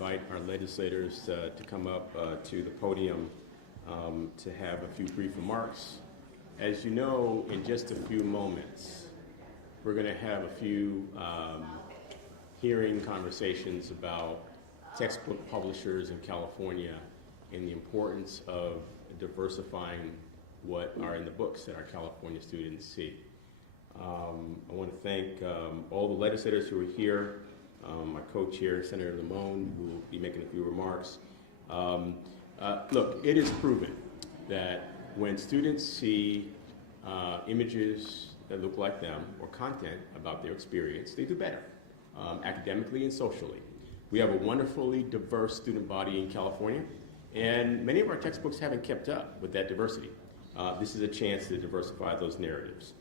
invite our legislators to come up to the podium to have a few brief remarks. As you know, in just a few moments, we're going to have a few hearing conversations about textbook publishers in California and the importance of diversifying what are in the books that our California students see. I want to thank all the legislators who are here, my co-chair, Senator Limon, who will be making a few remarks. Look, it is proven that when students see images that look like them or content about their experience, they do better, academically and socially. We have a wonderfully diverse student body in California, and many of our textbooks haven't kept up with that diversity. This is a chance to diversify those narratives.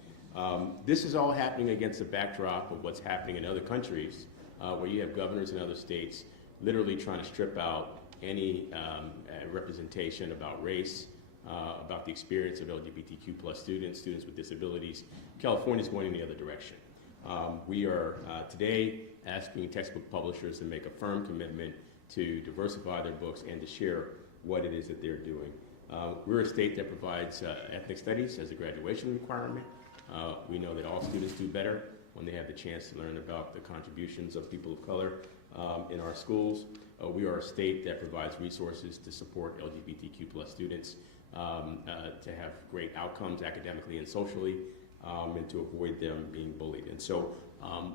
This is all happening against the backdrop of what's happening in other countries, where you have governors in other states literally trying to strip out any representation about race, about the experience of LGBTQ+ students with disabilities. California is going in the other direction. We are today asking textbook publishers to make a firm commitment to diversify their books and to share what it is that they're doing. We're a state that provides ethnic studies as a graduation requirement. We know that all students do better when they have the chance to learn about the contributions of people of color in our schools. We are a state that provides resources to support LGBTQ+ students to have great outcomes academically and socially, and to avoid them being bullied. And so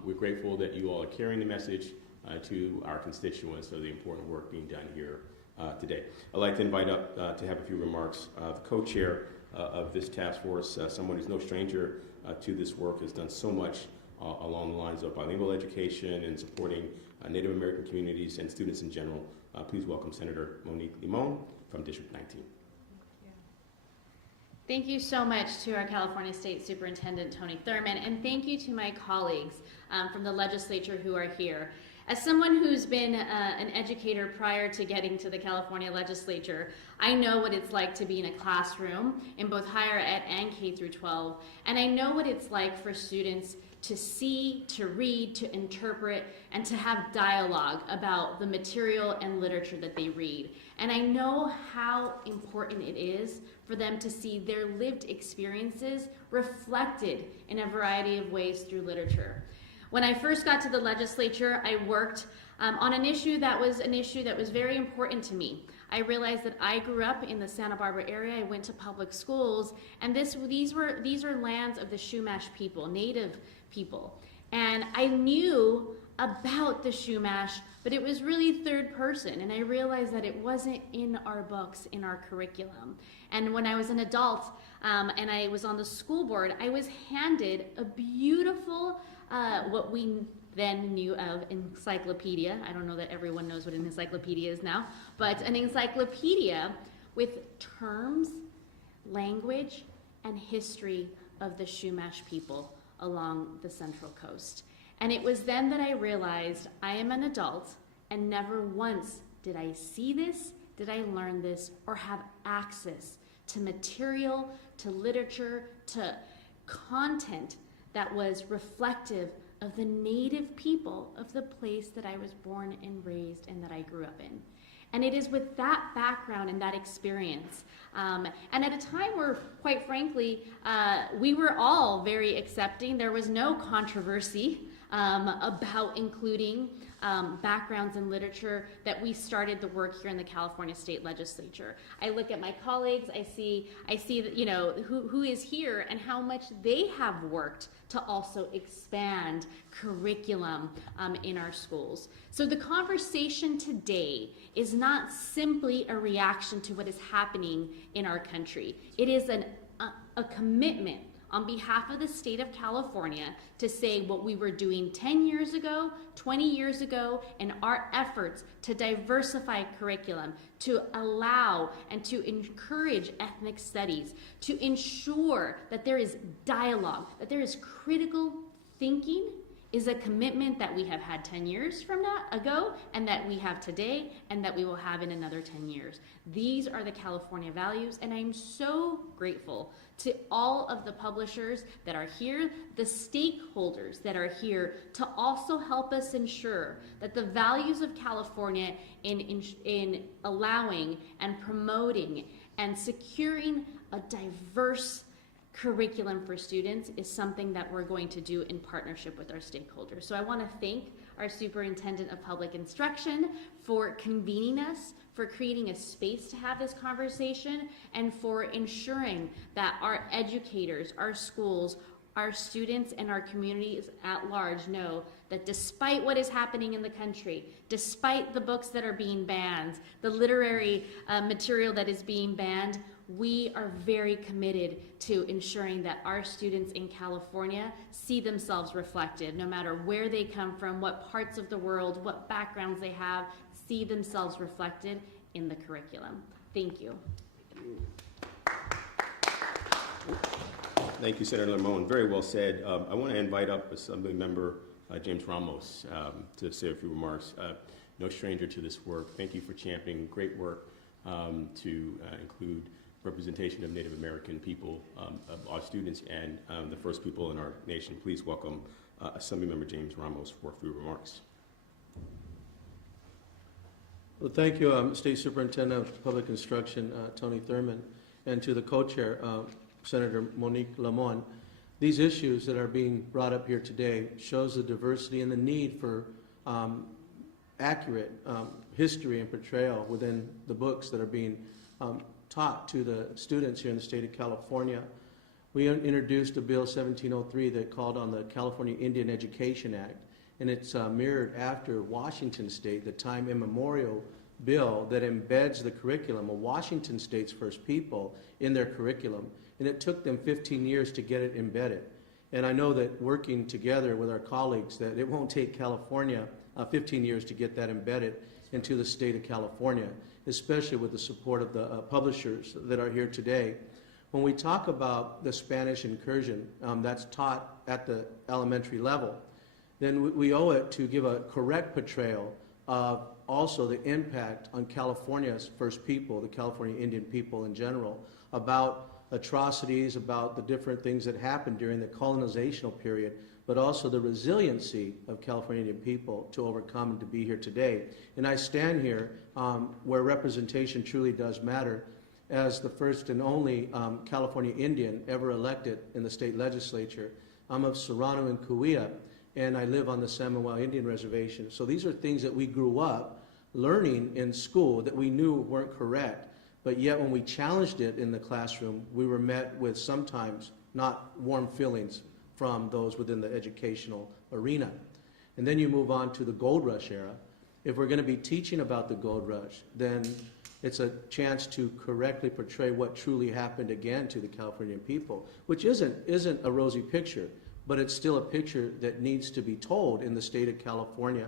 we're grateful that you all are carrying the message to our constituents of the important work being done here today. I'd like to invite up to have a few remarks the co-chair of this task force, someone who's no stranger to this work, has done so much along the lines of bilingual education and supporting Native American communities and students in general. Please welcome Senator Monique Limon from District 19. Thank you so much to our California State Superintendent, Tony Thurmond, and thank you to my colleagues from the legislature who are here. As someone who's been an educator prior to getting to the California legislature, I know what it's like to be in a classroom in both higher ed and K through 12, and I know what it's like for students to see, to read, to interpret, and to have dialogue about the material and literature that they read. And I know how important it is for them to see their lived experiences reflected in a variety of ways through literature. When I first got to the legislature, I worked on an issue that was very important to me. I realized that I grew up in the Santa Barbara area. I went to public schools, and these are lands of the Chumash people, Native people. And I knew about the Chumash, but it was really third person, and I realized that it wasn't in our books, in our curriculum. And when I was an adult and I was on the school board, I was handed a beautiful, what we then knew of encyclopedia. I don't know that everyone knows what an encyclopedia is now, but an encyclopedia with terms, language, and history of the Chumash people along the Central Coast. And it was then that I realized I am an adult, and never once did I see this, did I learn this, or have access to material, to literature, to content that was reflective of the Native people of the place that I was born and raised and that I grew up in. And it is with that background and that experience, and at a time where, quite frankly, we were all very accepting. There was no controversy about including backgrounds in literature, that we started the work here in the California State Legislature. I look at my colleagues, I see that, you know, who is here and how much they have worked to also expand curriculum in our schools. So the conversation today is not simply a reaction to what is happening in our country. It is a commitment on behalf of the state of California to say what we were doing 10 years ago, 20 years ago, and our efforts to diversify curriculum, to allow and to encourage ethnic studies, to ensure that there is dialogue, that there is critical thinking is a commitment that we have had 10 years from now ago, and that we have today, and that we will have in another 10 years. These are the California values, and I'm so grateful to all of the publishers that are here, the stakeholders that are here to also help us ensure that the values of California in allowing and promoting and securing a diverse curriculum for students is something that we're going to do in partnership with our stakeholders. So I want to thank our Superintendent of Public Instruction for convening us, for creating a space to have this conversation, and for ensuring that our educators, our schools, our students, and our communities at large know that despite what is happening in the country, despite the books that are being banned, the literary material that is being banned, we are very committed to ensuring that our students in California see themselves reflected, no matter where they come from, what parts of the world, what backgrounds they have, see themselves reflected in the curriculum. Thank you. Thank you, Senator Limon. Very well said. I want to invite up Assembly Member James Ramos to say a few remarks. No stranger to this work. Thank you for championing great work to include representation of Native American people, of our students, and the first people in our nation. Please welcome Assemblymember James Ramos for a few remarks. Well, thank you, State Superintendent of Public Instruction, Tony Thurmond, and to the co-chair, Senator Monique Limon. These issues that are being brought up here today shows the diversity and the need for accurate history and portrayal within the books that are being taught to the students here in the state of California. We introduced a Bill 1703 that called on the California Indian Education Act, and it's mirrored after Washington State, the time immemorial bill that embeds the curriculum of Washington State's first people in their curriculum, and it took them 15 years to get it embedded. And I know that working together with our colleagues that it won't take California 15 years to get that embedded into the state of California, especially with the support of the publishers that are here today. When we talk about the Spanish incursion that's taught at the elementary level, then we owe it to give a correct portrayal of also the impact on California's first people, the California Indian people in general, about atrocities, about the different things that happened during the colonizational period, but also the resiliency of California Indian people to overcome and to be here today. And I stand here where representation truly does matter as the first and only California Indian ever elected in the state legislature. I'm of Serrano and Cahuilla, and I live on the San Manuel Indian Reservation. So these are things that we grew up learning in school that we knew weren't correct, but yet when we challenged it in the classroom, we were met with sometimes not warm feelings from those within the educational arena. And then you move on to the Gold Rush era. If we're going to be teaching about the Gold Rush, then it's a chance to correctly portray what truly happened again to the Californian people, which isn't a rosy picture, but it's still a picture that needs to be told in the state of California,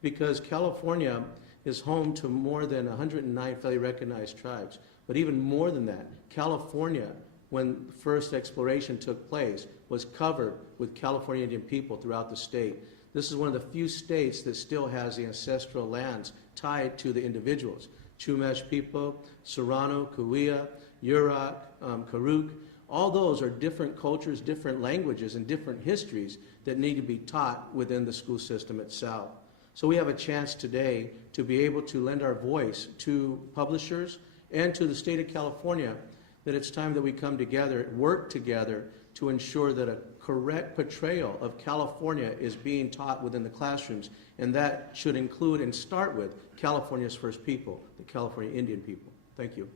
because California is home to more than 109 federally recognized tribes. But even more than that, California, when first exploration took place, was covered with California Indian people throughout the state. This is one of the few states that still has the ancestral lands tied to the individuals. Chumash people, Serrano, Cahuilla, Yurok, Karuk, all those are different cultures, different languages, and different histories that need to be taught within the school system itself. So we have a chance today to be able to lend our voice to publishers and to the state of California that it's time that we come together, work together to ensure that a correct portrayal of California is being taught within the classrooms, and that should include and start with California's first people, the California Indian people. Thank you.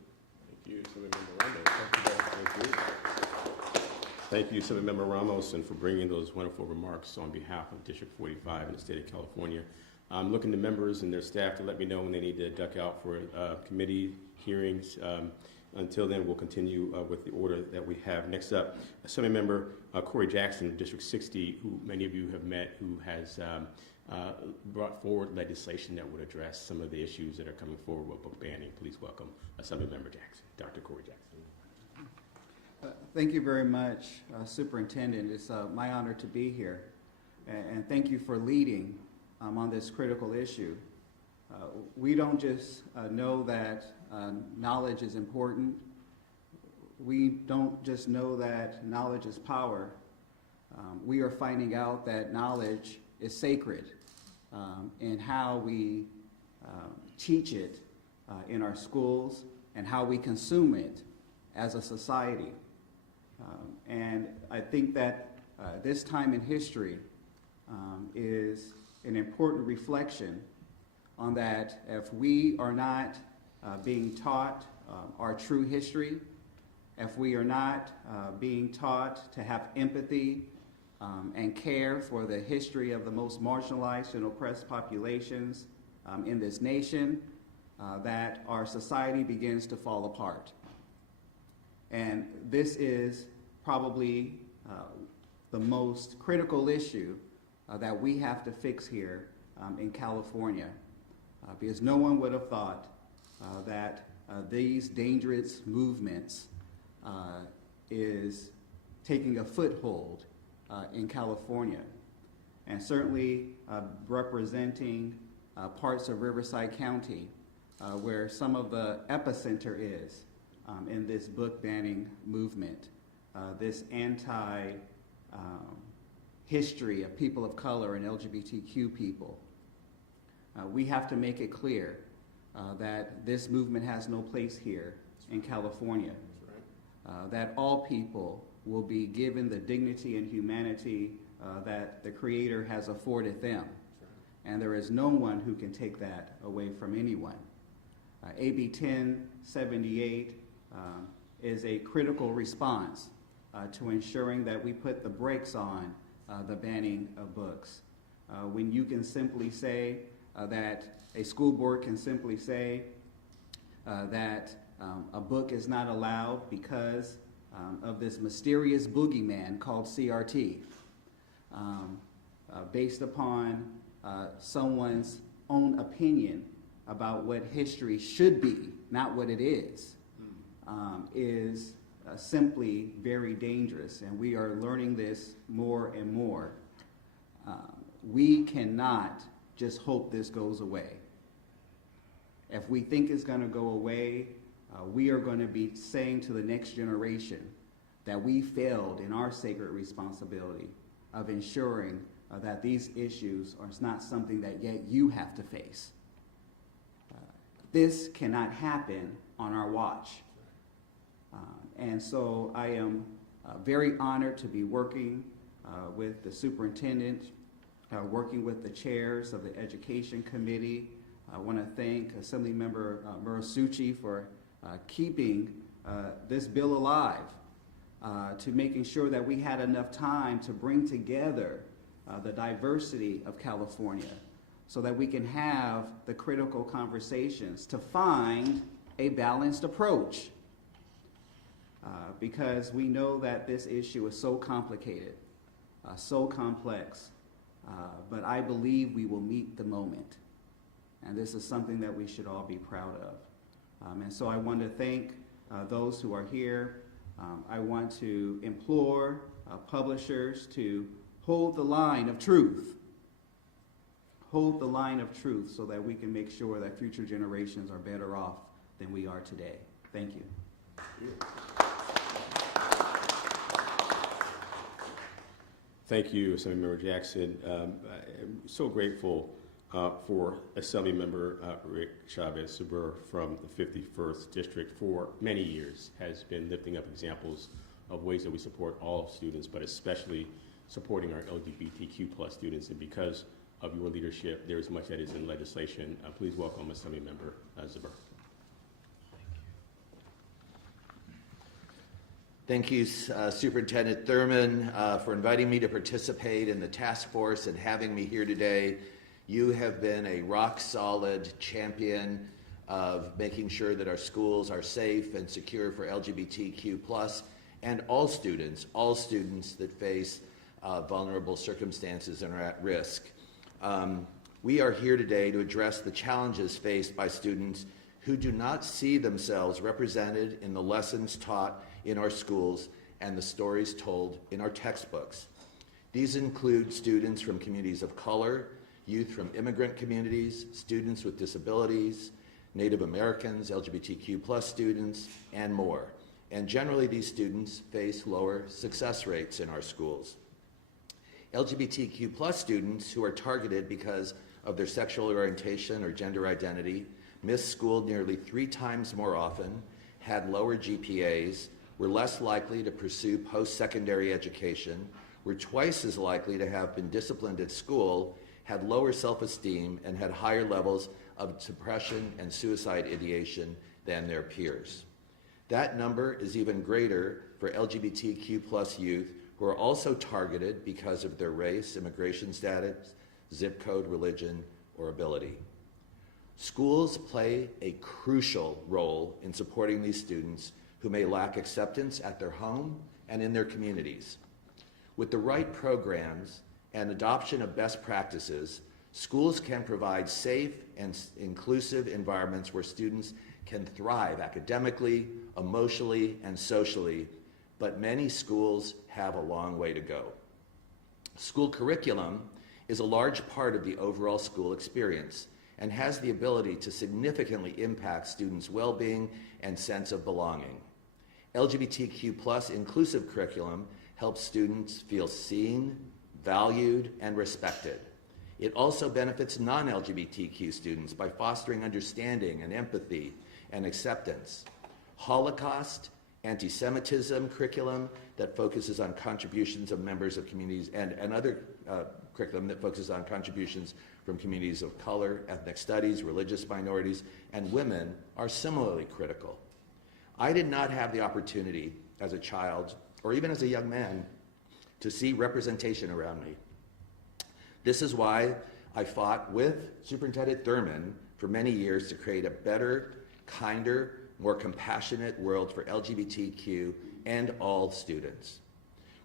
Thank you, Assemblymember Ramos. Thank you, Assemblymember Ramos, and for bringing those wonderful remarks on behalf of District 45 in the state of California. I'm looking to members and their staff to let me know when they need to duck out for committee hearings. Until then, we'll continue with the order that we have. Next up, Assemblymember Corey Jackson, District 60, who many of you have met, who has brought forward legislation that would address some of the issues that are coming forward with book banning. Please welcome Assemblymember Jackson, Dr. Corey Jackson. Thank you very much, Superintendent. It's my honor to be here. and thank you for leading on this critical issue. We don't just know that knowledge is important. We don't just know that knowledge is power. We are finding out that knowledge is sacred in how we teach it in our schools and how we consume it as a society. And I think that this time in history is an important reflection on that. If we are not being taught our true history, if we are not being taught to have empathy and care for the history of the most marginalized and oppressed populations in this nation, that our society begins to fall apart. And this is probably the most critical issue that we have to fix here in California, because no one would have thought that these dangerous movements is taking a foothold in California, and certainly representing parts of Riverside County where some of the epicenter is in this book banning movement, this history of people of color and LGBTQ people. We have to make it clear that this movement has no place here in California, that all people will be given the dignity and humanity that the Creator has afforded them. And there is no one who can take that away from anyone. AB 1078 is a critical response to ensuring that we put the brakes on the banning of books. When you can simply say that a school board can simply say that a book is not allowed because of this mysterious boogeyman called CRT, based upon someone's own opinion about what history should be, not what it is simply very dangerous. And we are learning this more and more. We cannot just hope this goes away. If we think it's going to go away, we are going to be saying to the next generation that we failed in our sacred responsibility of ensuring that these issues are not something that yet you have to face. This cannot happen on our watch. And so I am very honored to be working with the superintendent, working with the chairs of the Education Committee. I want to thank Assemblymember Murasuchi for keeping this bill alive, to making sure that we had enough time to bring together the diversity of California so that we can have the critical conversations to find a balanced approach. Because we know that this issue is so complicated, so complex, but I believe we will meet the moment. And this is something that we should all be proud of. And so I want to thank those who are here. I want to implore publishers to hold the line of truth. Hold the line of truth so that we can make sure that future generations are better off than we are today. Thank you. Thank you, Assemblymember Jackson. I'm so grateful for Assemblymember Rick Chavez-Zuber from the 51st District for many years has been lifting up examples of ways that we support all students, but especially supporting our LGBTQ+ students. And because of your leadership, there is much that is in legislation. Please welcome Assemblymember Zuber. Thank you, Superintendent Thurman, for inviting me to participate in the task force and having me here today. You have been a rock-solid champion of making sure that our schools are safe and secure for LGBTQ+ and all students that face vulnerable circumstances and are at risk. We are here today to address the challenges faced by students who do not see themselves represented in the lessons taught in our schools and the stories told in our textbooks. These include students from communities of color, youth from immigrant communities, students with disabilities, Native Americans, LGBTQ+ students, and more. And generally, these students face lower success rates in our schools. LGBTQ+ students who are targeted because of their sexual orientation or gender identity missed school nearly 3 times more often, had lower GPAs, were less likely to pursue post-secondary education, were twice as likely to have been disciplined at school, had lower self-esteem, and had higher levels of depression and suicide ideation than their peers. That number is even greater for LGBTQ+ youth who are also targeted because of their race, immigration status, zip code, religion, or ability. Schools play a crucial role in supporting these students who may lack acceptance at their home and in their communities. With the right programs and adoption of best practices, schools can provide safe and inclusive environments where students can thrive academically, emotionally, and socially, but many schools have a long way to go. School curriculum is a large part of the overall school experience and has the ability to significantly impact students' well-being and sense of belonging. LGBTQ+ inclusive curriculum helps students feel seen, valued, and respected. It also benefits non-LGBTQ students by fostering understanding and empathy and acceptance. Holocaust, anti-Semitism curriculum that focuses on contributions of members of communities and other curriculum that focuses on contributions from communities of color, ethnic studies, religious minorities, and women are similarly critical. I did not have the opportunity as a child or even as a young man to see representation around me. This is why I fought with Superintendent Thurman for many years to create a better, kinder, more compassionate world for LGBTQ and all students,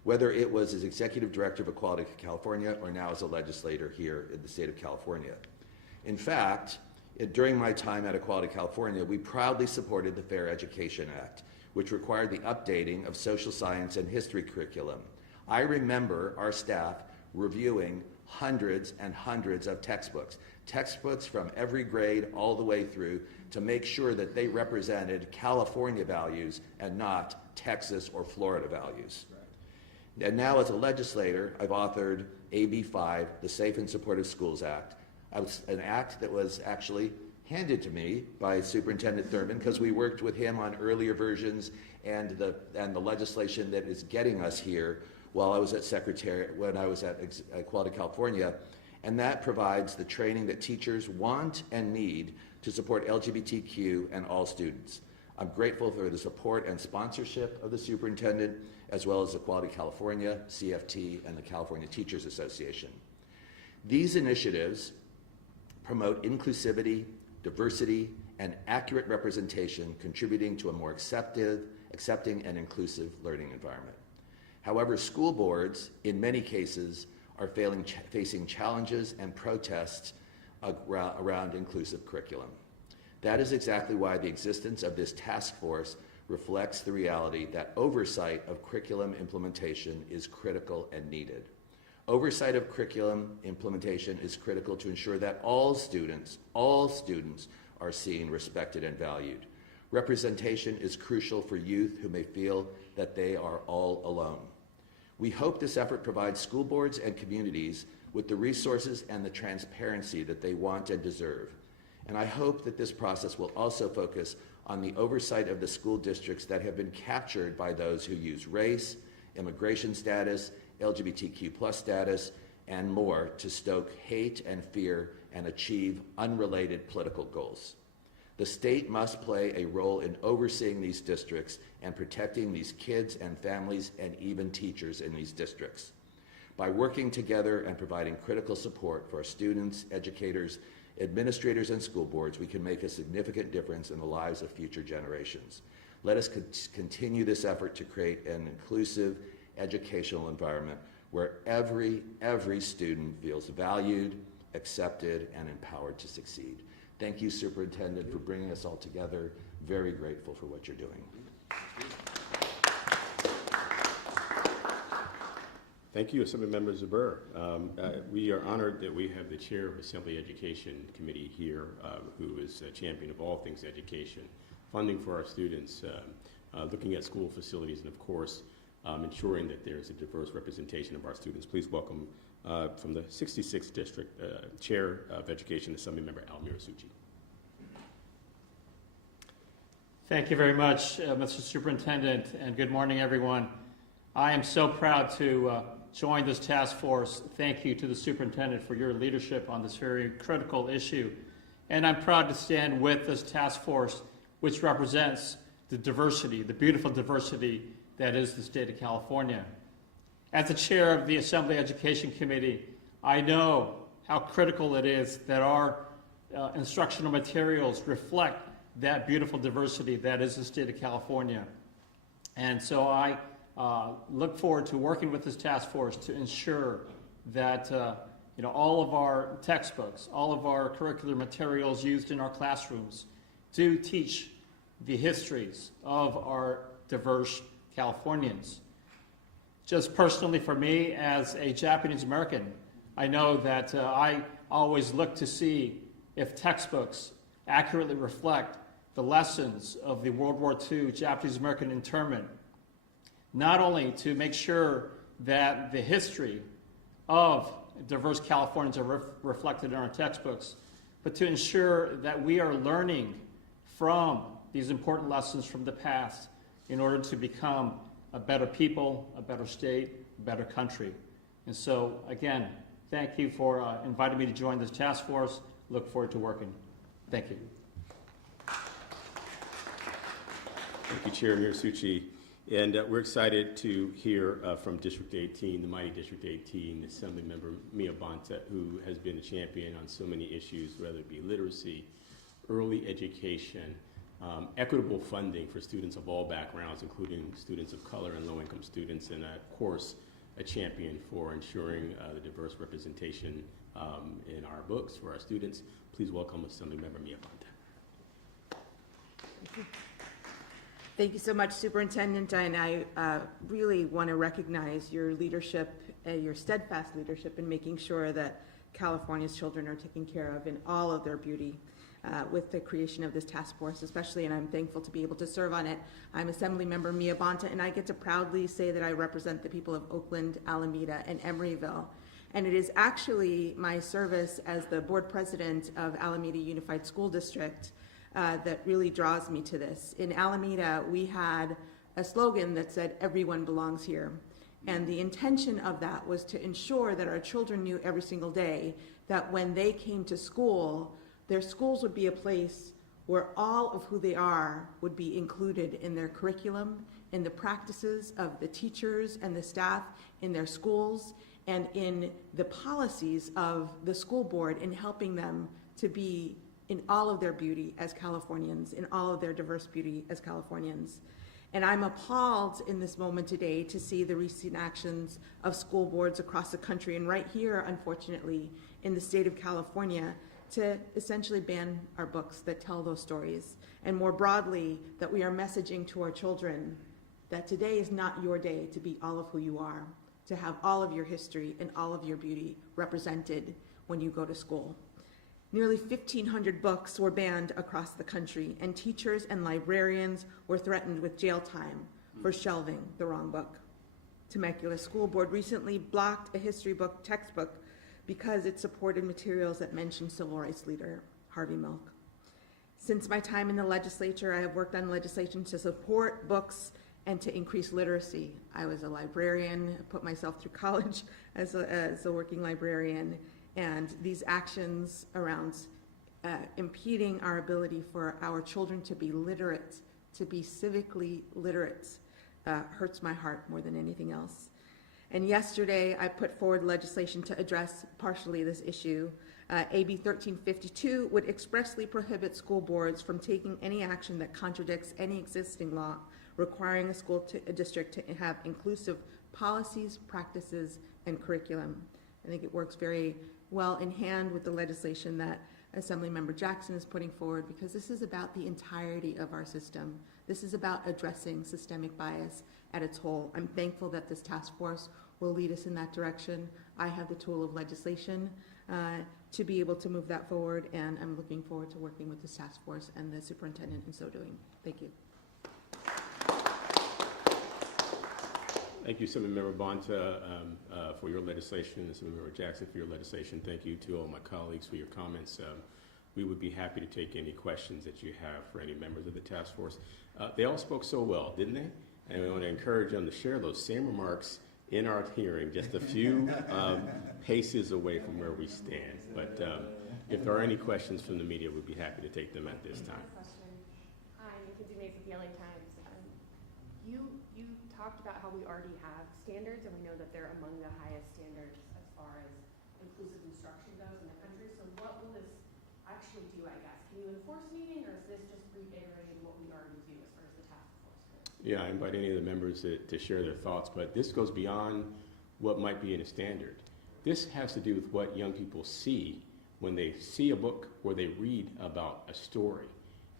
whether it was as Executive Director of Equality California or now as a legislator here in the state of California. In fact, during my time at Equality California, we proudly supported the Fair Education Act, which required the updating of social science and history curriculum. I remember our staff reviewing hundreds and hundreds of textbooks from every grade all the way through to make sure that they represented California values and not Texas or Florida values. And now as a legislator, I've authored AB 5, the Safe and Supportive Schools Act, an act that was actually handed to me by Superintendent Thurman because we worked with him on earlier versions and the legislation that is getting us here while I was when I was at Equality California, and that provides the training that teachers want and need to support LGBTQ and all students. I'm grateful for the support and sponsorship of the superintendent, as well as Equality California, CFT, and the California Teachers Association. These initiatives promote inclusivity, diversity, and accurate representation, contributing to a more accepting, and inclusive learning environment. However, school boards, in many cases, are facing challenges and protests around inclusive curriculum. That is exactly why the existence of this task force reflects the reality that oversight of curriculum implementation is critical and needed. Oversight of curriculum implementation is critical to ensure that all students are seen, respected, and valued. Representation is crucial for youth who may feel that they are all alone. We hope this effort provides school boards and communities with the resources and the transparency that they want and deserve. And I hope that this process will also focus on the oversight of the school districts that have been captured by those who use race, immigration status, LGBTQ+ status, and more to stoke hate and fear and achieve unrelated political goals. The state must play a role in overseeing these districts and protecting these kids and families and even teachers in these districts. By working together and providing critical support for our students, educators, administrators, and school boards, we can make a significant difference in the lives of future generations. Let us continue this effort to create an inclusive educational environment where every student feels valued, accepted, and empowered to succeed. Thank you, Superintendent, for bringing us all together. Very grateful for what you're doing. Thank you, Assemblymember Zuber. We are honored that we have the chair of Assembly Education Committee here, who is a champion of all things education, funding for our students, looking at school facilities, and of course, ensuring that there's a diverse representation of our students. Please welcome from the 66th District, Chair of Education, Assemblymember Al Mirasucci. Thank you very much, Mr. Superintendent, and good morning, everyone. I am so proud to join this task force. Thank you to the superintendent for your leadership on this very critical issue. And I'm proud to stand with this task force, which represents the diversity, the beautiful diversity that is the state of California. As the chair of the Assembly Education Committee, I know how critical it is that our instructional materials reflect that beautiful diversity that is the state of California. And so I look forward to working with this task force to ensure that all of our textbooks, all of our curricular materials used in our classrooms do teach the histories of our diverse Californians. Just personally for me, as a Japanese American, I know that I always look to see if textbooks accurately reflect the lessons of the World War II Japanese American internment, not only to make sure that the history of diverse Californians are reflected in our textbooks, but to ensure that we are learning from these important lessons from the past in order to become a better people, a better state, a better country. And so, again, thank you for inviting me to join this task force. Look forward to working. Thank you. Thank you, Chair Mirasucci. And we're excited to hear from District 18, the mighty District 18, Assemblymember Mia Bonta, who has been a champion on so many issues, whether it be literacy, early education, equitable funding for students of all backgrounds, including students of color and low-income students, and of course, a champion for ensuring the diverse representation in our books for our students. Please welcome Assemblymember Mia Bonta. Thank you. Thank you so much, Superintendent, and I really want to recognize your leadership, your steadfast leadership in making sure that California's children are taken care of in all of their beauty with the creation of this task force, especially, and I'm thankful to be able to serve on it. I'm Assemblymember Mia Bonta, and I get to proudly say that I represent the people of Oakland, Alameda, and Emeryville. And it is actually my service as the board president of Alameda Unified School District that really draws me to this. In Alameda, we had a slogan that said, "Everyone belongs here." And the intention of that was to ensure that our children knew every single day that when they came to school, their schools would be a place where all of who they are would be included in their curriculum, in the practices of the teachers and the staff in their schools, and in the policies of the school board in helping them to be in all of their beauty as Californians, in all of their diverse beauty as Californians. And I'm appalled in this moment today to see the recent actions of school boards across the country, and right here, unfortunately, in the state of California, to essentially ban our books that tell those stories. And more broadly, that we are messaging to our children that today is not your day to be all of who you are, to have all of your history and all of your beauty represented when you go to school. Nearly 1,500 books were banned across the country, and teachers and librarians were threatened with jail time for shelving the wrong book. Temecula School Board recently blocked a history book textbook because it supported materials that mentioned civil rights leader Harvey Milk. Since my time in the legislature, I have worked on legislation to support books and to increase literacy. I was a librarian, put myself through college as a working librarian, and these actions around impeding our ability for our children to be literate, to be civically literate, hurts my heart more than anything else. And yesterday, I put forward legislation to address partially this issue. AB 1352 would expressly prohibit school boards from taking any action that contradicts any existing law requiring a district to have inclusive policies, practices, and curriculum. I think it works very well in hand with the legislation that Assemblymember Jackson is putting forward, because this is about the entirety of our system. This is about addressing systemic bias at its whole. I'm thankful that this task force will lead us in that direction. I have the tool of legislation to be able to move that forward, and I'm looking forward to working with this task force and the superintendent in so doing. Thank you. Thank you, Assemblymember Bonta, for your legislation, and Assemblymember Jackson for your legislation. Thank you to all my colleagues for your comments. We would be happy to take any questions that you have for any members of the task force. They all spoke so well, didn't they? And we want to encourage them to share those same remarks in our hearing, just a few paces away from where we stand. But if there are any questions from the media, we'd be happy to take them at this time. Hi, Mackenzie Mays with the LA Times. You talked about how we already have standards, and we know that they're among the highest standards as far as inclusive instruction goes in the country. So what will this actually do, I guess? Can you enforce anything, or is this just reiterating what we already do as far as the task force goes? Yeah, I invite any of the members to share their thoughts, but this goes beyond what might be in a standard. This has to do with what young people see when they see a book or they read about a story.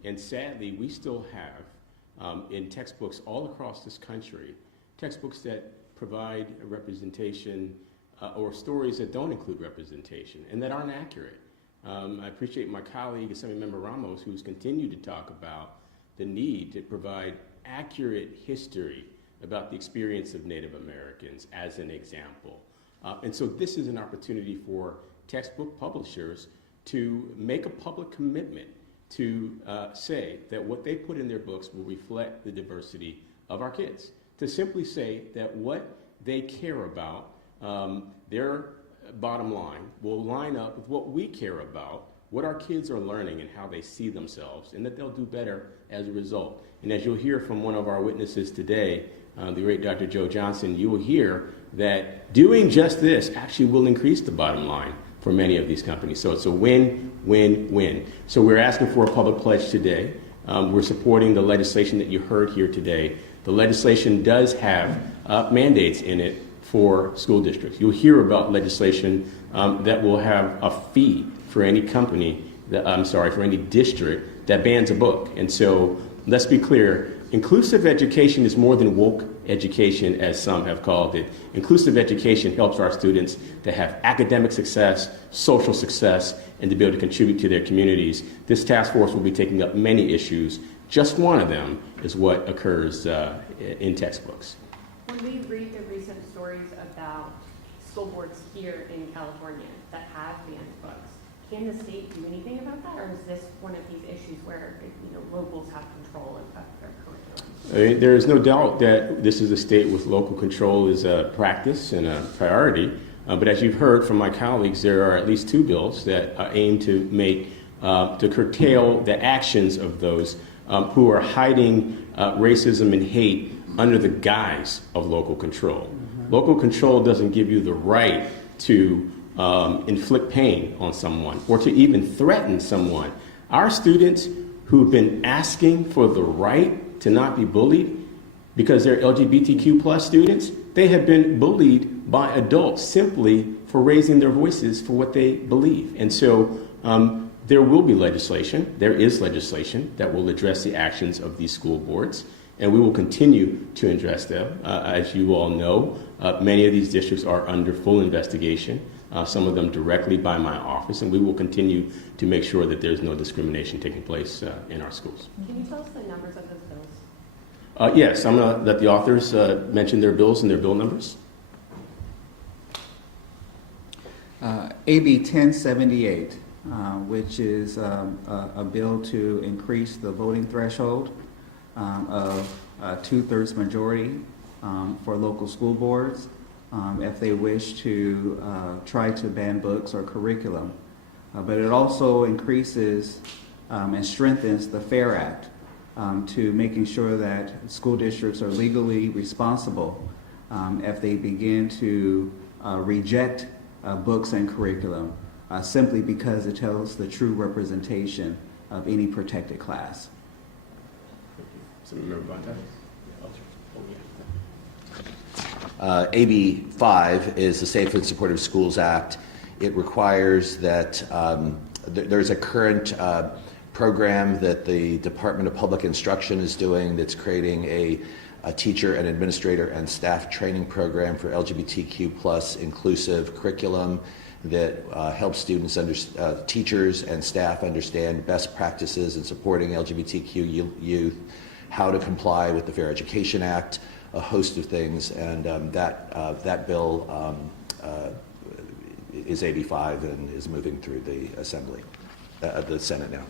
And sadly, we still have in textbooks all across this country, textbooks that provide a representation or stories that don't include representation and that aren't accurate. I appreciate my colleague, Assemblymember Ramos, who's continued to talk about the need to provide accurate history about the experience of Native Americans as an example. And so this is an opportunity for textbook publishers to make a public commitment to say that what they put in their books will reflect the diversity of our kids. To simply say that what they care about, their bottom line, will line up with what we care about, what our kids are learning and how they see themselves, and that they'll do better as a result. And as you'll hear from one of our witnesses today, the great Dr. Joe Johnson, you will hear that doing just this actually will increase the bottom line for many of these companies. So it's a win, win, win. So we're asking for a public pledge today. We're supporting the legislation that you heard here today. The legislation does have mandates in it for school districts. You'll hear about legislation that will have a fee for any company, for any district that bans a book. And so let's be clear, inclusive education is more than woke education, as some have called it. Inclusive education helps our students to have academic success, social success, and to be able to contribute to their communities. This task force will be taking up many issues. Just one of them is what occurs in textbooks. When we read the recent stories about school boards here in California that have banned books, can the state do anything about that, or is this one of these issues where locals have control of their curriculum? There is no doubt that this is a state with local control is a practice and a priority. But as you've heard from my colleagues, there are at least two bills that aim to to curtail the actions of those who are hiding racism and hate under the guise of local control. Mm-hmm. Local control doesn't give you the right to inflict pain on someone or to even threaten someone. Our students who've been asking for the right to not be bullied because they're LGBTQ plus students, they have been bullied by adults simply for raising their voices for what they believe. And so there will be legislation, there is legislation that will address the actions of these school boards, and we will continue to address them. As you all know, many of these districts are under full investigation, some of them directly by my office, and we will continue to make sure that there's no discrimination taking place in our schools. Can you tell us the numbers of those bills? Yes, I'm going to let the authors mention their bills and their bill numbers. AB 1078, which is a bill to increase the voting threshold of 2/3 majority for local school boards if they wish to try to ban books or curriculum. But it also increases and strengthens the FAIR Act to making sure that school districts are legally responsible if they begin to reject books and curriculum simply because it tells the true representation of any protected class. AB 5 is the Safe and Supportive Schools Act. It requires that there's a current program that the Department of Public Instruction is doing that's creating a a teacher and administrator and staff training program for LGBTQ plus inclusive curriculum that helps students, teachers and staff understand best practices in supporting LGBTQ youth, how to comply with the Fair Education Act, a host of things, and that bill is 85 and is moving through the Assembly, the Senate now.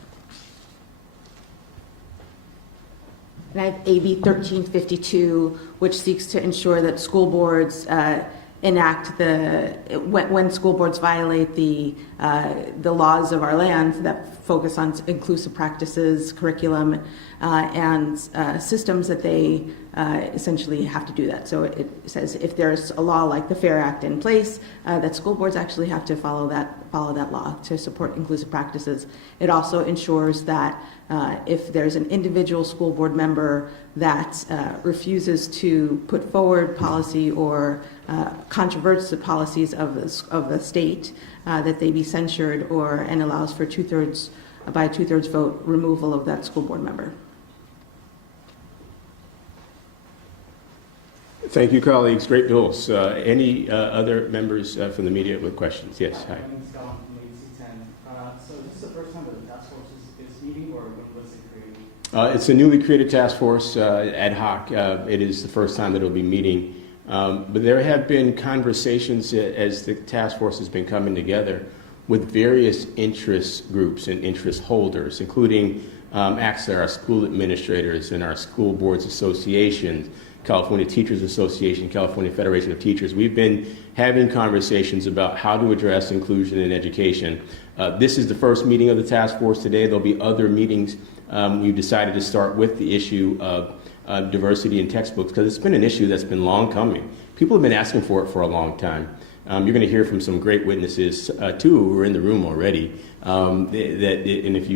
And I have AB 1352, which seeks to ensure that school boards enact when school boards violate the laws of our land that focus on inclusive practices, curriculum, and systems that they essentially have to do that. So it says if there's a law like the FAIR Act in place, that school boards actually have to follow that law to support inclusive practices. It also ensures that if there's an individual school board member that refuses to put forward policy or controverts the policies of the state, that they be censured and allows for by a two-thirds vote removal of that school board member. Thank you, colleagues. Great bills. Any other members from the media with questions? Yes, hi. My name is Don from AC10. So is this the first time that the task force is meeting, or when was it created? It's a newly created task force, ad hoc. It is the first time that it'll be meeting. But there have been conversations as the task force has been coming together with various interest groups and interest holders, including ACSA, our school administrators, and our school boards associations, California Teachers Association, California Federation of Teachers. We've been having conversations about how to address inclusion in education. This is the first meeting of the task force today. There'll be other meetings. We've decided to start with the issue of diversity in textbooks because it's been an issue that's been long coming. People have been asking for it for a long time. You're going to hear from some great witnesses, too, who are in the room already. And if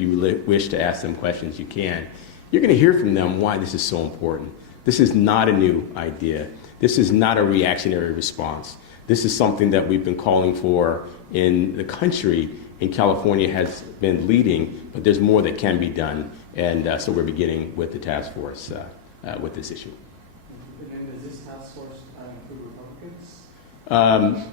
you wish to ask them questions, you can. You're going to hear from them why this is so important. This is not a new idea. This is not a reactionary response. This is something that we've been calling for in the country, and California has been leading, but there's more that can be done. And so we're beginning with the task force with this issue. And then does this task force include Republicans?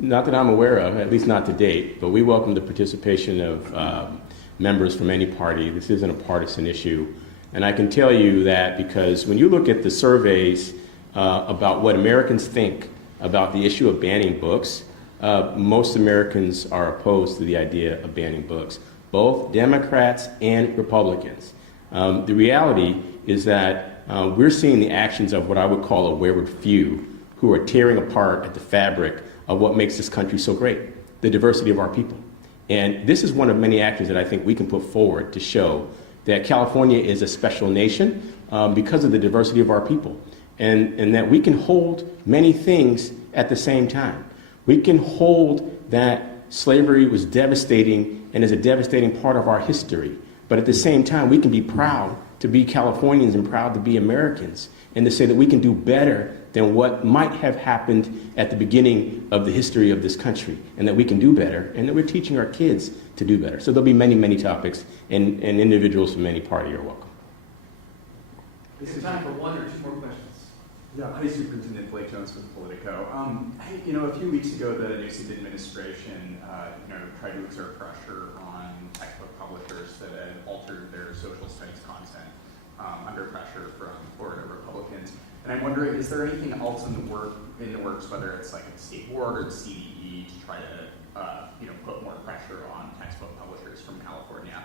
Not that I'm aware of, at least not to date, but we welcome the participation of members from any party. This isn't a partisan issue. And I can tell you that because when you look at the surveys about what Americans think about the issue of banning books, most Americans are opposed to the idea of banning books, both Democrats and Republicans. The reality is that we're seeing the actions of what I would call a wayward few who are tearing apart at the fabric of what makes this country so great, the diversity of our people. And this is one of many actions that I think we can put forward to show that California is a special nation because of the diversity of our people, and that we can hold many things at the same time. We can hold that slavery was devastating and is a devastating part of our history, but at the same time, we can be proud to be Californians and proud to be Americans, and to say that we can do better than what might have happened at the beginning of the history of this country, and that we can do better, and that we're teaching our kids to do better. So there'll be many, many topics, and individuals from any party are welcome. Is there time for one or two more questions? Yeah, hi, Superintendent Blake Jones with Politico. A few weeks ago, the new state administration, tried to exert pressure on textbook publishers that had altered their social studies content under pressure from Florida Republicans. And I'm wondering, is there anything else in the works, whether it's like a state board or the CDE, to try to put more pressure on textbook publishers from California?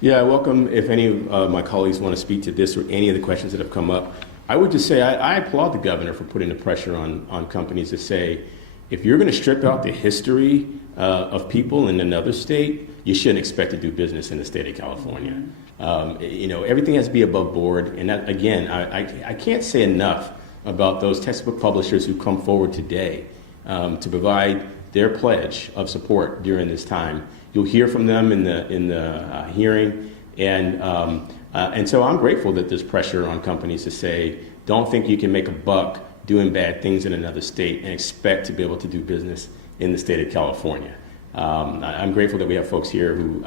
Yeah, welcome. If any of my colleagues want to speak to this or any of the questions that have come up, I would just say I applaud the governor for putting the pressure on companies to say, if you're going to strip out the history of people in another state, you shouldn't expect to do business in the state of California. Everything has to be above board. And that, again, I can't say enough about those textbook publishers who come forward today to provide their pledge of support during this time. You'll hear from them in the hearing, and so I'm grateful that there's pressure on companies to say, don't think you can make a buck doing bad things in another state and expect to be able to do business in the state of California. I'm grateful that we have folks here who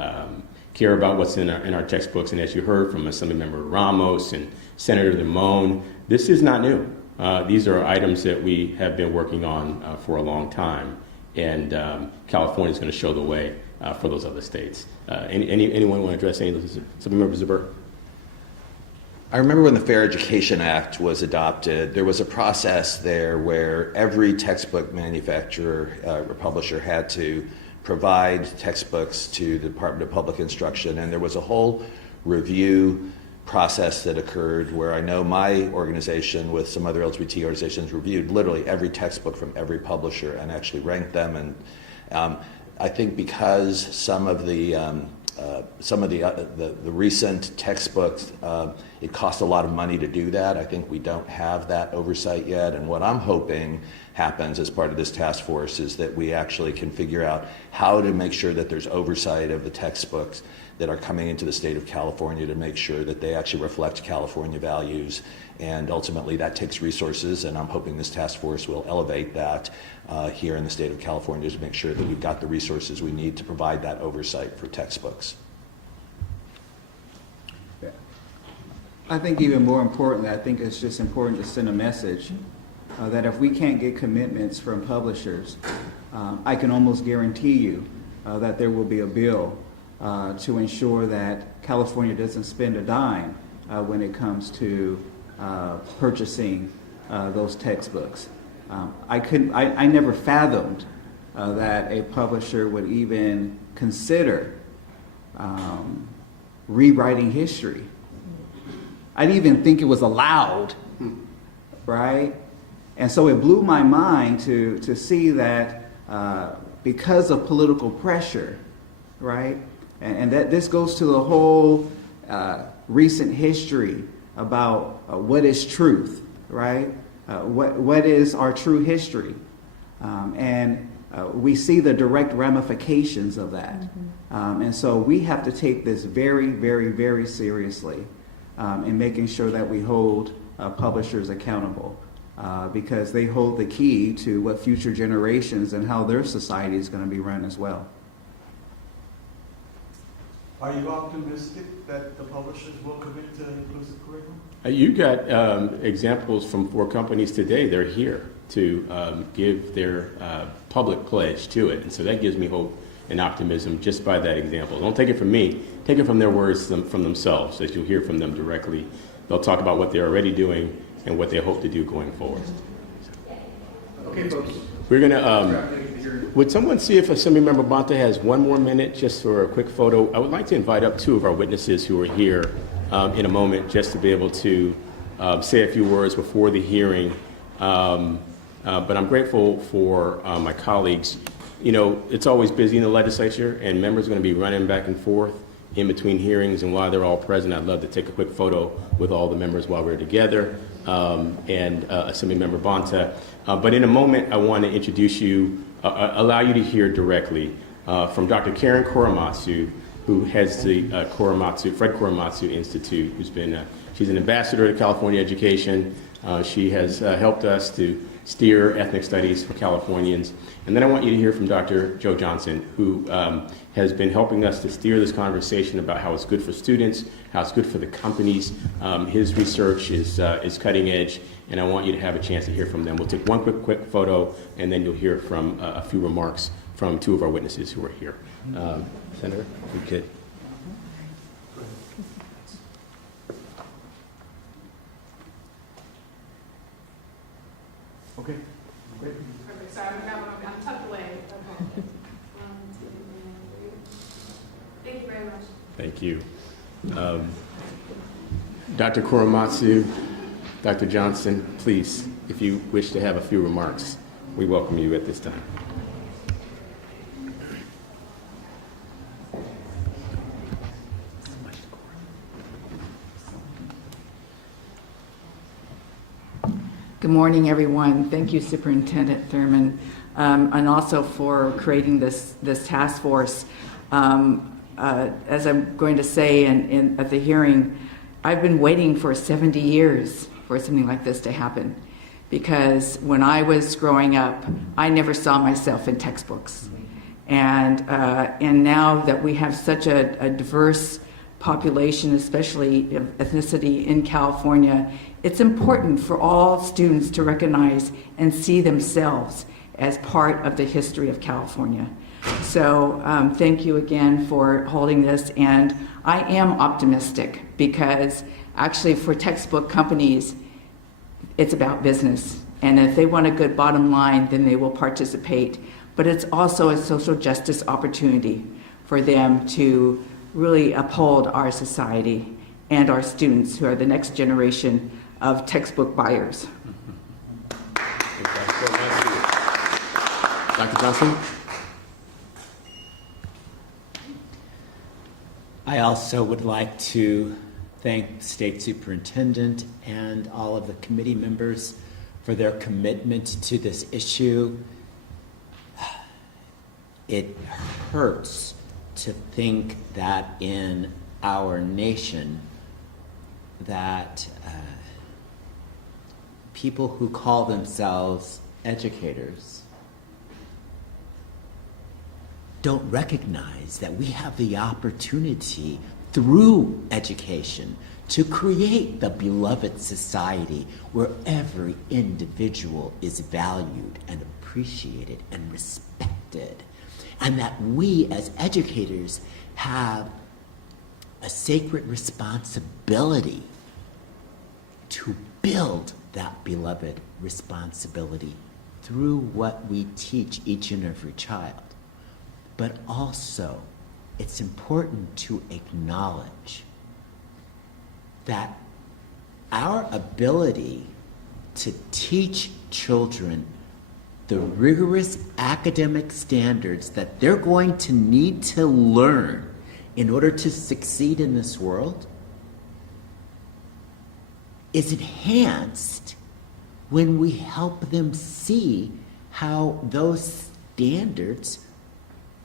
care about what's in our textbooks. And as you heard from Assemblymember Ramos and Senator Limon, this is not new. These are items that we have been working on for a long time, and California is going to show the way for those other states. Anyone want to address any of those? Assemblymember Zuber? I remember when the Fair Education Act was adopted, there was a process there where every textbook manufacturer or publisher had to provide textbooks to the Department of Public Instruction, and there was a whole review process that occurred where I know my organization with some other LGBT organizations reviewed literally every textbook from every publisher and actually ranked them. And I think because some of the recent textbooks, it costs a lot of money to do that. I think we don't have that oversight yet. And what I'm hoping happens as part of this task force is that we actually can figure out how to make sure that there's oversight of the textbooks that are coming into the state of California to make sure that they actually reflect California values. And ultimately that takes resources, and I'm hoping this task force will elevate that here in the state of California to make sure that we've got the resources we need to provide that oversight for textbooks. I think even more importantly, I think it's just important to send a message that if we can't get commitments from publishers, I can almost guarantee you that there will be a bill to ensure that California doesn't spend a dime when it comes to purchasing those textbooks. I never fathomed that a publisher would even consider rewriting history. I didn't even think it was allowed, right? And so it blew my mind to see that because of political pressure, right? And that this goes to the whole recent history about what is truth, right? What is our true history? And we see the direct ramifications of that. And so we have to take this very, very, very seriously in making sure that we hold publishers accountable because they hold the key to what future generations and how their society is going to be run as well. Are you optimistic that the publishers will commit to inclusive curriculum? You got examples from 4 companies today. They're here to give their public pledge to it. And so that gives me hope and optimism just by that example. Don't take it from me. Take it from their words from themselves, as you'll hear from them directly. They'll talk about what they're already doing and what they hope to do going forward. Okay, folks. We're going to, would someone see if Assemblymember Bonta has one more minute just for a quick photo? I would like to invite up 2 of our witnesses who are here in a moment just to be able to say a few words before the hearing. But I'm grateful for my colleagues. You know, it's always busy in the legislature, and members are going to be running back and forth in between hearings, and while they're all present, I'd love to take a quick photo with all the members while we're together, and Assemblymember Bonta. But in a moment, I want to introduce you, allow you to hear directly from Dr. Karen Korematsu, who heads the Fred Korematsu Institute, who's been, she's an ambassador to California Education. She has helped us to steer ethnic studies for Californians. And then I want you to hear from Dr. Joe Johnson, who has been helping us to steer this conversation about how it's good for students, how it's good for the companies. His research is cutting edge, and I want you to have a chance to hear from them. We'll take one quick photo, and then you'll hear from a few remarks from 2 of our witnesses who are here. Senator, if you could. Okay, great. Perfect. Sorry, I'm tucked away. Okay. 1, 2, 3. Thank you very much. Thank you. Dr. Korematsu, Dr. Johnson, please, if you wish to have a few remarks, we welcome you at this time. Good morning, everyone. Thank you, Superintendent Thurman, and also for creating this task force. As I'm going to say at the hearing, I've been waiting for 70 years for something like this to happen, because when I was growing up, I never saw myself in textbooks. And now that we have such a diverse population, especially of ethnicity in California, it's important for all students to recognize and see themselves as part of the history of California. So thank you again for holding this, and I am optimistic because actually for textbook companies, it's about business, and if they want a good bottom line, then they will participate. But it's also a social justice opportunity for them to really uphold our society and our students who are the next generation of textbook buyers. Dr. Johnson? I also would like to thank the state superintendent and all of the committee members for their commitment to this issue. It hurts to think that in our nation that people who call themselves educators don't recognize that we have the opportunity through education to create the beloved society where every individual is valued and appreciated and respected, and that we as educators have a sacred responsibility to build that beloved responsibility through what we teach each and every child. But also, it's important to acknowledge that our ability to teach children the rigorous academic standards that they're going to need to learn in order to succeed in this world is enhanced when we help them see how those standards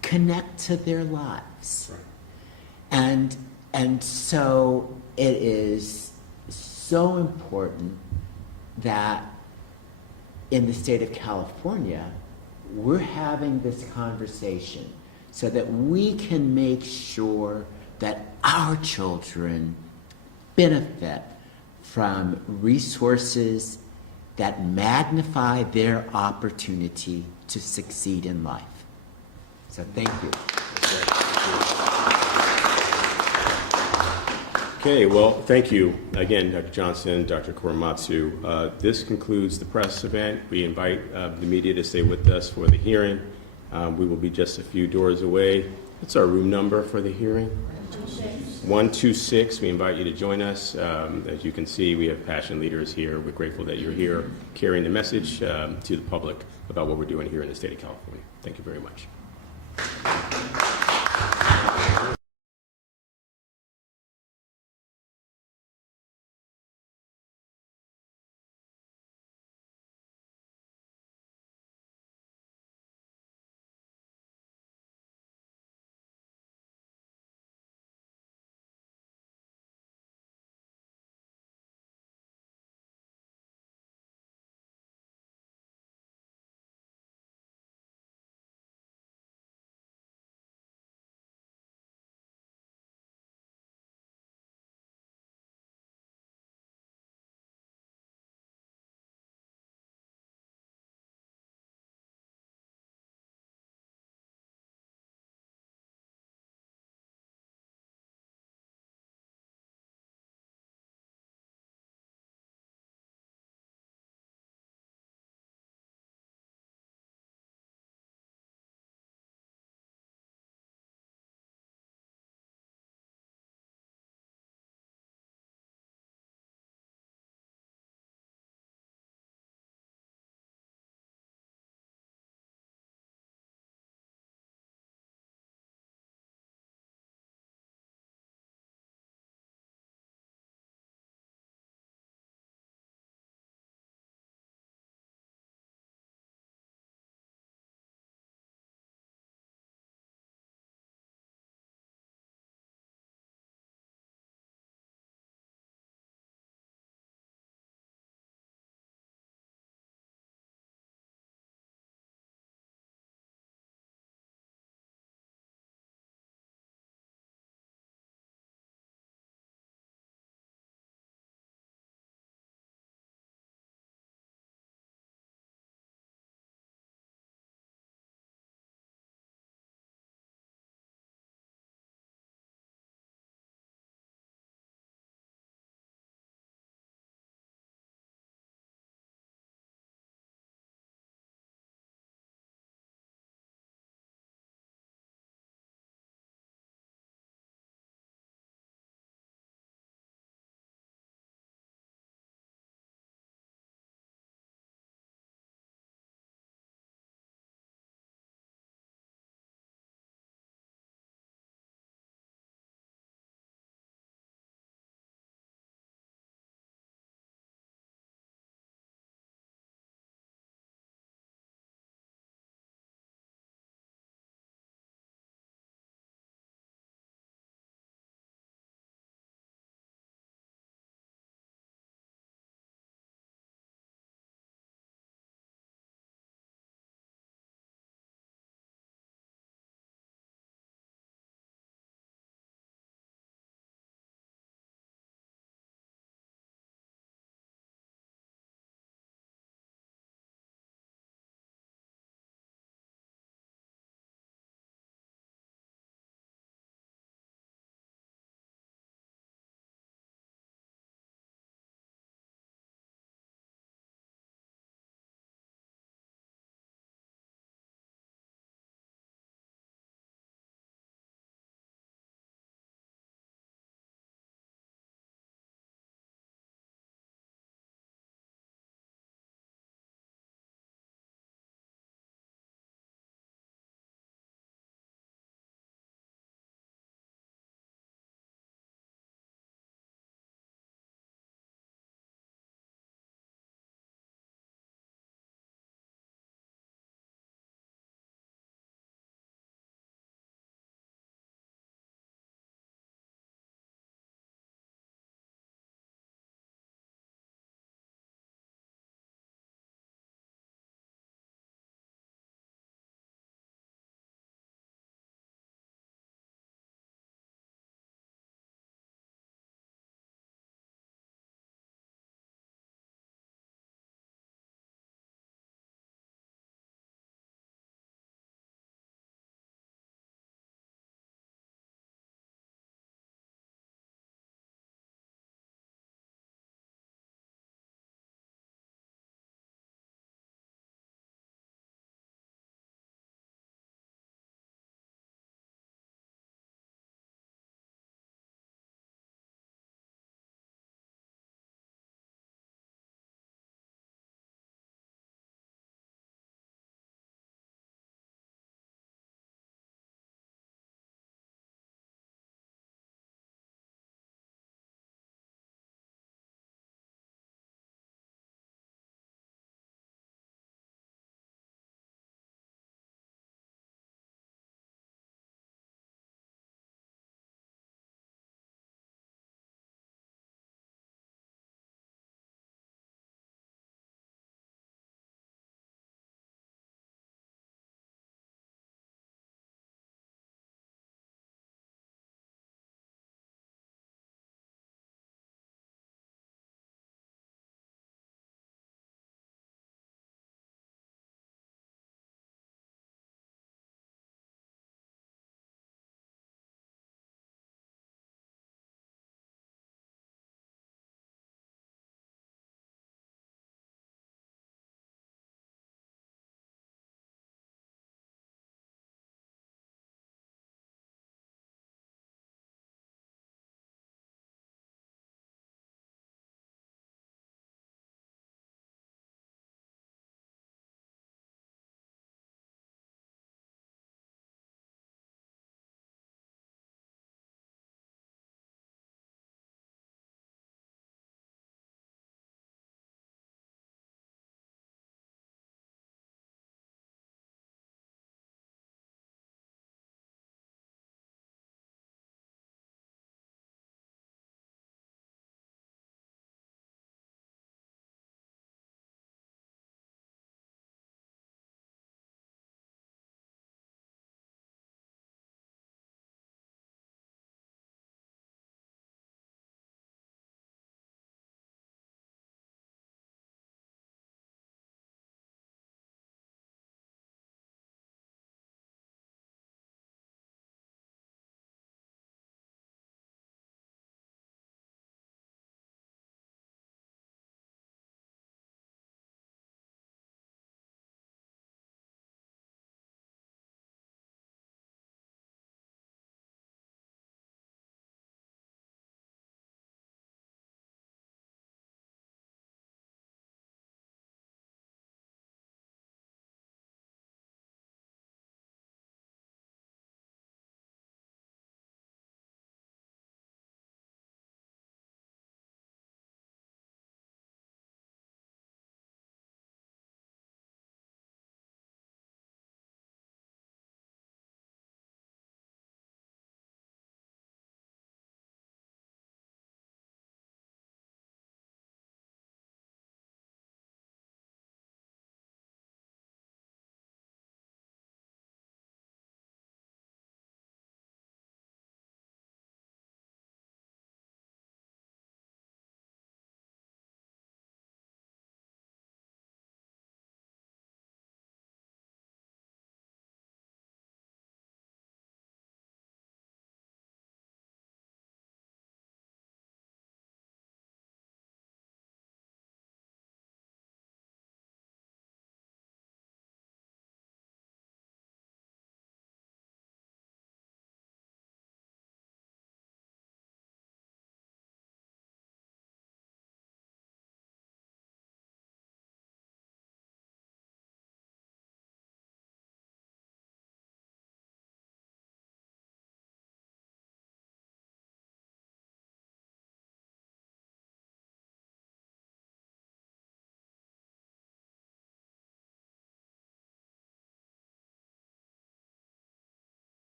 connect to their lives. Right. And so it is so important that in the state of California, we're having this conversation so that we can make sure that our children benefit from resources that magnify their opportunity to succeed in life. So thank you. Okay, well, thank you again, Dr. Johnson, Dr. Korematsu. This concludes the press event. We invite the media to stay with us for the hearing. We will be just a few doors away. What's our room number for the hearing? 126. We invite you to join us. As you can see, we have passion leaders here. We're grateful that you're here carrying the message to the public about what we're doing here in the state of California. Thank you very much.